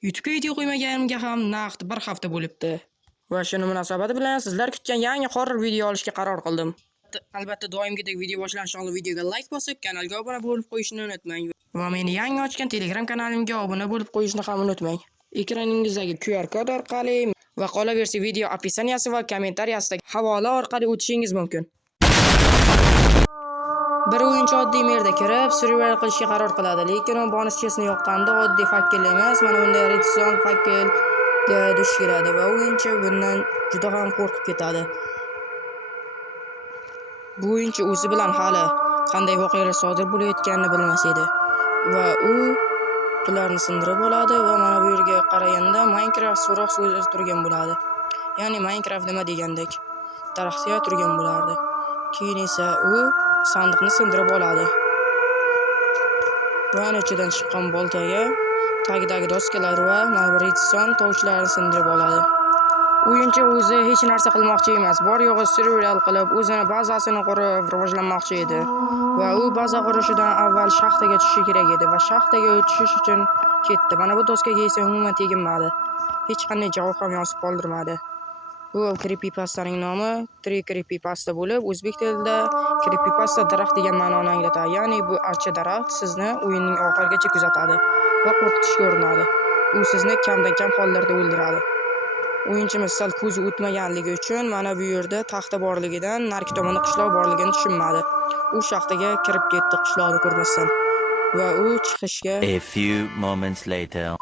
YouTube'ga video qo'ymaganimga ham naqd 1 hafta bo'libdi. Va shuni munosabati bilan sizlar kutgan yangi horror video olishga qaror qildim. Albatta doimgidek video boshlanishidan oldin videoga like bosib, kanalga obuna bo'lib qo'yishni unutmang. Va meni yangi ochgan Telegram kanalimga obuna bo'lib qo'yishni ham unutmang. Ekraningizdagi QR kod orqali va qolaversa video описанияsi va kommentariyasidagi havola orqali o'tishingiz mumkin. Bir o'yinchi oddiy merda kirib, survival qilishga qaror qiladi, lekin u bonus chestni yoqqanda oddiy fakkel emas, mana bunday redstone fakkelga duch keladi va o'yinchi bundan juda ham qo'rqib ketadi. Bu o'yinchi o'zi bilan hali qanday voqealar sodir bo'layotganini bilmas edi va u ularni sindirib oladi va mana bu yerga qaraganda Minecraft so'roq so'zi turgan bo'ladi. Ya'ni Minecraft nima degandek daraxtga turgan bo'lardi. Keyin esa u sandiqni sindirib oladi. Va ichidan chiqqan boltaga tagidagi doskalar va mana bu redstone tovuchlarini sindirib oladi. O'yinchi o'zi hech narsa qilmoqchi emas, bor yo'g'i survival qilib, o'zini bazasini qurib rivojlanmoqchi edi. Va u baza qurishidan avval shaxtaga tushishi kerak edi va shaxtaga tushish uchun ketdi. Mana bu doskaga esa umuman teginmadi. Hech qanday javob ham yozib qoldirmadi. Bu creepypastaning nomi 3 creepypasta bo'lib, o'zbek tilida creepypasta daraxt degan ma'noni anglatadi. Ya'ni bu archa daraxt sizni o'yinning oxirigacha kuzatadi va qo'rqitishga urinadi. U sizni kamdan kam hollarda o'ldiradi. O'yinchimiz sal ko'zi o'tmaganligi uchun mana bu yerda taxta borligidan narki tomonda qishloq borligini tushunmadi. U shaxtaga kirib ketdi qishloqni ko'rmasdan. Va u chiqishga A few moments later.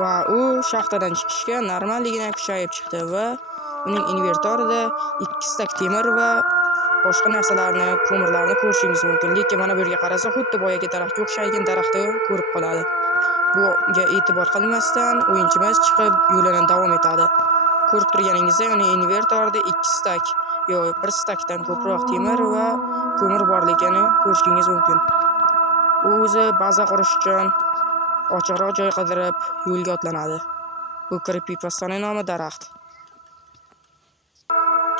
Va u shaxtadan chiqishga normalligini kuchayib chiqdi va uning inventorida 2 stak temir va boshqa narsalarni, ko'mirlarni ko'rishingiz mumkin. Lekin mana bu yerga qarasa, xuddi boyagi daraxtga o'xshagan daraxtni ko'rib qoladi. Bunga e'tibor qilmasdan o'yinchimiz chiqib yo'lini davom etadi. Ko'rib turganingizdek, uning inventorida 2 stak, yo'q, 1 stakdan ko'proq temir va ko'mir borligini ko'rishingiz mumkin. U o'zi baza qurish uchun ochiqroq joy qidirib yo'lga otlanadi. Bu creepypastaning nomi daraxt.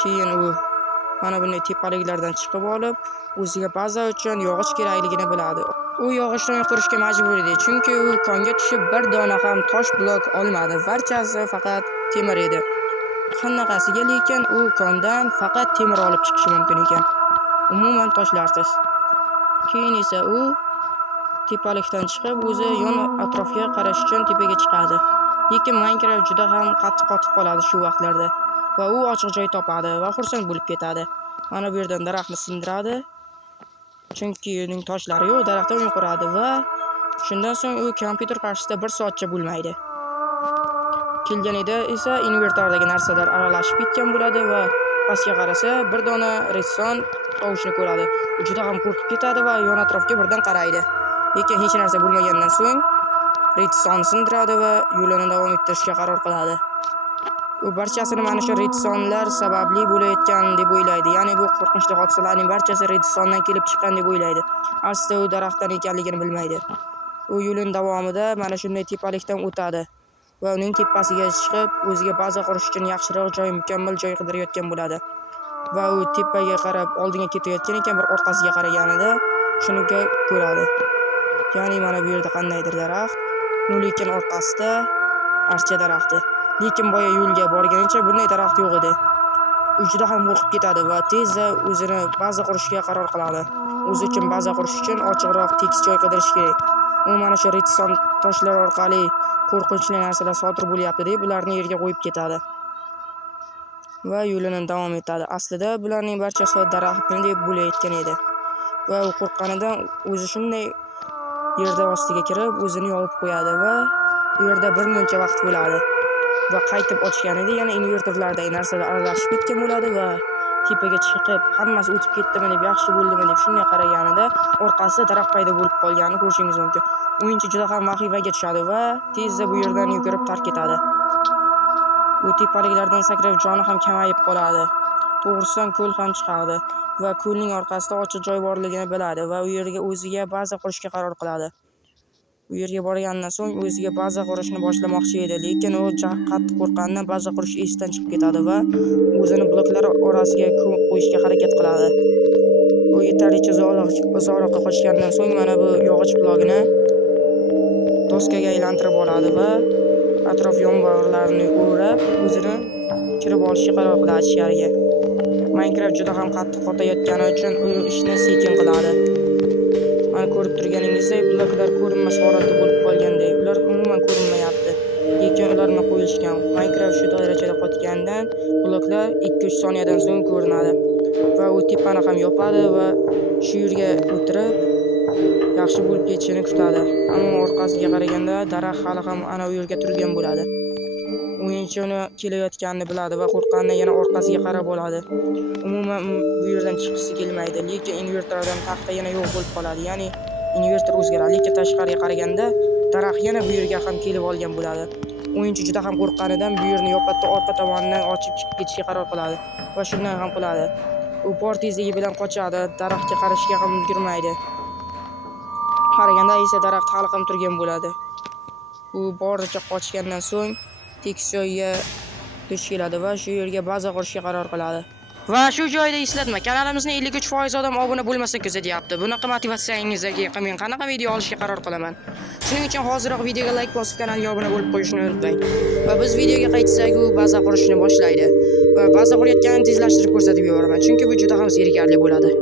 Keyin u mana bunday tepaliklardan chiqib olib, o'ziga baza uchun yog'och kerakligini biladi. U yog'ochdan qurishga majbur edi, chunki u konga tushib bir dona ham tosh blok olmadi. Barchasi faqat temir edi. Qanaqasiga lekin u kondan faqat temir olib chiqishi mumkin ekan. Umuman toshlarsiz. Keyin esa u tepalikdan chiqib, o'zi yon atrofga qarash uchun tepaga chiqadi. Lekin Minecraft juda ham qattiq qotib qoladi shu vaqtlarda va u ochiq joy topadi va xursand bo'lib ketadi. Mana bu yerdan daraxtni sindiradi. Chunki uning toshlari yo'q, daraxtdan uy quradi va shundan so'ng u kompyuter qarshisida 1 soatcha bo'lmaydi. Kelganida esa invertordagi narsalar aralashib ketgan bo'ladi va pastga qarasa bir dona redstone tovushni ko'radi. U juda ham qo'rqib ketadi va yon atrofga birdan qaraydi. Lekin hech narsa bo'lmagandan so'ng redstone sindiradi va yo'lini davom ettirishga qaror qiladi. U barchasini mana shu redstonelar sababli bo'layotgan deb o'ylaydi. Ya'ni bu qo'rqinchli hodisalarning barchasi redstonedan kelib chiqqan deb o'ylaydi. Aslida u daraxtdan ekanligini bilmaydi. U yo'lin davomida mana shunday tepalikdan o'tadi va uning tepasiga chiqib, o'ziga baza qurish uchun yaxshiroq joy, mukammal joy qidirayotgan bo'ladi. Va u tepaga qarab oldinga ketayotgan ekan, bir orqasiga qaraganida shuni ko'radi. Ya'ni mana bu yerda qandaydir daraxt, lekin orqasida archa daraxti. Lekin boya yo'lga borganicha bunday daraxt yo'q edi. U juda ham qo'rqib ketadi va tezda o'zini baza qurishga qaror qiladi. O'zi uchun baza qurish uchun ochiqroq tekis joy qidirish kerak. U mana shu redstone toshlar orqali qo'rqinchli narsalar sodir bo'lyapti deb ularni yerga qo'yib ketadi. Va yo'lini davom etadi. Aslida bularning barchasi daraxtni deb bo'layotgan edi. Va u qo'rqqanidan o'zi shunday yerda ostiga kirib, o'zini yopib qo'yadi va u yerda bir muncha vaqt bo'ladi. Va qaytib ochganida yana invertorlardagi narsalar aralashib ketgan bo'ladi va tepaga chiqib, hammasi o'tib ketdimi deb, yaxshi bo'ldimi deb shunday qaraganida orqasida daraxt paydo bo'lib qolganini ko'rishingiz mumkin. O'yinchi juda ham vahimaga tushadi va tezda bu yerdan yugurib tark etadi. U tepaliklardan sakrab joni ham kamayib qoladi. To'g'risidan ko'l ham chiqadi va ko'lning orqasida ochiq joy borligini biladi va u yerga o'ziga baza qurishga qaror qiladi. U yerga borgandan so'ng o'ziga baza qurishni boshlamoqchi edi, lekin u qattiq qo'rqqanidan baza qurish esidan chiqib ketadi va o'zini bloklar orasiga ko'mib qo'yishga harakat qiladi. U yetarlicha uzoqroqqa qochgandan so'ng mana bu yog'och blogini doskaga aylantirib oladi va atrof yomg'irlarni o'rab o'zini kirib olishga qaror qiladi ichkariga. Minecraft juda ham qattiq qotayotgani uchun u ishni sekin qiladi. Mana ko'rib turganingizdek, bloklar ko'rinmas holatda bo'lib qolganday. Ular umuman ko'rinmayapti. Lekin ularni qo'yishgan. Minecraft shu darajada qotgandan bloklar 2-3 soniyadan so'ng ko'rinadi. Va u tepani ham yopadi va shu yerga o'tirib yaxshi bo'lib ketishini kutadi. Ammo orqasiga qaraganda daraxt hali ham ana u yerga turgan bo'ladi. O'yinchi uni kelayotganini biladi va qo'rqqanidan yana orqasiga qarab oladi. Umuman bu yerdan chiqishga kelmaydi, lekin invertordan taxta yana yo'q bo'lib qoladi. Ya'ni invertor o'zgaradi, lekin tashqariga qaraganda daraxt yana bu yerga ham kelib olgan bo'ladi. O'yinchi juda ham qo'rqqanidan bu yerni yopatda orqa tomonidan ochib chiqib ketishga qaror qiladi va shunday ham qiladi. U bor tezligi bilan qochadi, daraxtga qarashga ham ulgurmaydi. Qaraganda esa daraxt hali ham turgan bo'ladi. U boricha qochgandan so'ng tekis joyga duch keladi va shu yerga baza qurishga qaror qiladi. Va shu joyda eslatma, kanalimizning 53% odam obuna bo'lmasa kuzatyapti. Bunaqa motivatsiyangizga men qanaqa video olishga qaror qilaman. Shuning uchun hoziroq videoga like bosib kanalga obuna bo'lib qo'yishni unutmang. Va biz videoga qaytsak, u baza qurishni boshlaydi. Va baza qurayotganini tezlashtirib ko'rsatib yuboraman, chunki bu juda ham zerikarli bo'ladi.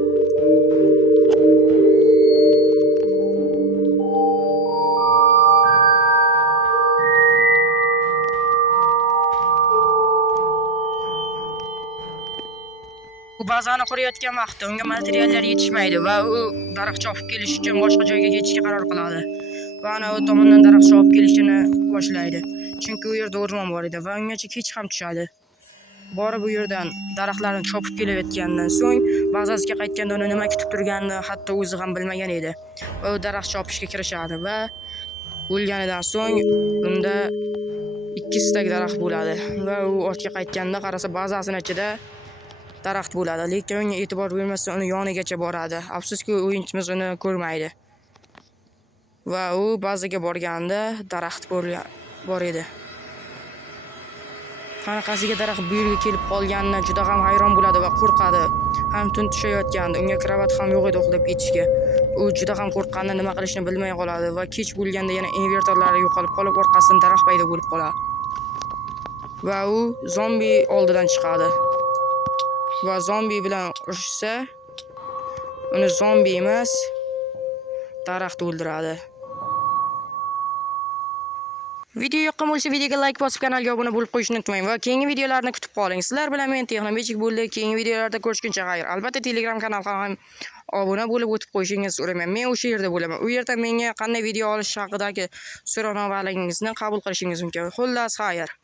U bazani qurayotgan vaqtda unga materiallar yetishmaydi va u daraxt chopib kelish uchun boshqa joyga ketishga qaror qiladi. Va ana u tomondan daraxt chopib kelishini boshlaydi. Chunki u yerda o'rmon bor edi va ungacha kech ham tushadi. Borib u yerdan daraxtlarni chopib kelayotgandan so'ng bazasiga qaytganda uni nima kutib turganini hatto o'zi ham bilmagan edi. Va u daraxt chopishga kirishadi va o'lganidan so'ng unda 2 stak daraxt bo'ladi va u ortga qaytganda qarasa bazasining ichida daraxt bo'ladi, lekin unga e'tibor bermasdan uni yonigacha boradi. Afsuski o'yinchimiz uni ko'rmaydi. Va u bazaga borganda daraxt bor edi. Qanaqasiga daraxt bu yerga kelib qolganini juda ham hayron bo'ladi va qo'rqadi. Ham tun tushayotgandi, unga kravat ham yo'q edi uxlab ketishga. U juda ham qo'rqqanidan nima qilishni bilmay qoladi va kech bo'lganda yana invertorlari yo'qolib qolib, orqasidan daraxt paydo bo'lib qoladi. Va u zombi oldidan chiqadi. Va zombi bilan urushsa, uni zombi emas, daraxt o'ldiradi. Video yoqqan bo'lsa, videoga like bosib kanalga obuna bo'lib qo'yishni unutmang va keyingi videolarni kutib qoling. Sizlar bilan men Texnomagik bo'ldi. Keyingi videolarda ko'rishguncha xayr. Albatta Telegram kanalga ham obuna bo'lib o'tib qo'yishingizni so'rayman. Men o'sha yerda bo'laman. U yerda menga qanday video olish haqidagi so'rovnomalarningizni qabul qilishingiz mumkin. Xullas, xayr.